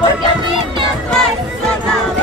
Porque a mí me ha traicionado.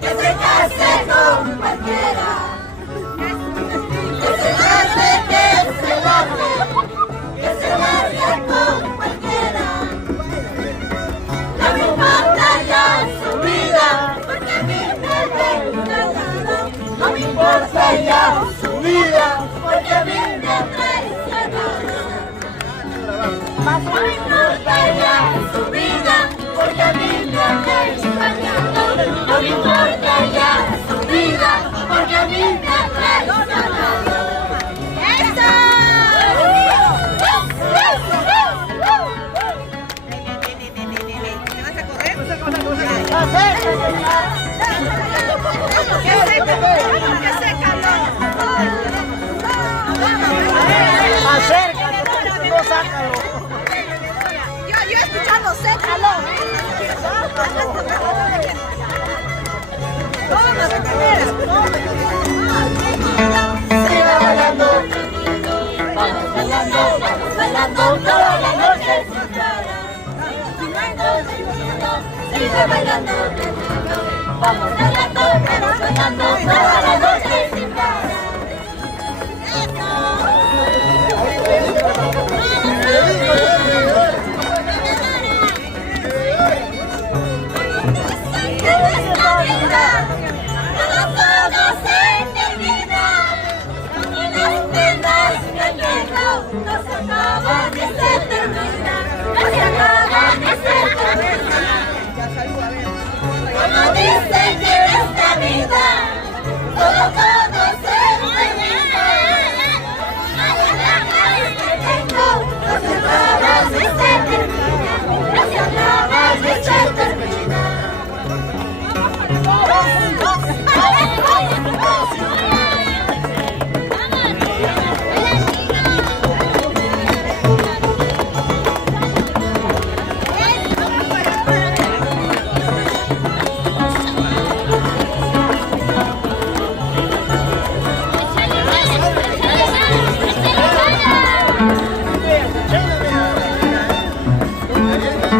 Que se case con cualquiera. Que se largue con cualquiera. No me importa ya su vida, porque a mí me ha traicionado. No me importa ya su vida, porque a mí me ha traicionado. No me importa ya su vida, porque a mí me ha traicionado. No me importa ya su vida, porque a mí me ha traicionado. Acércate, no sácalo. Yo escuchando, sécalo. Siga bailando, vamos bailando toda la noche sin parar. Sigue bailando, vamos bailando toda la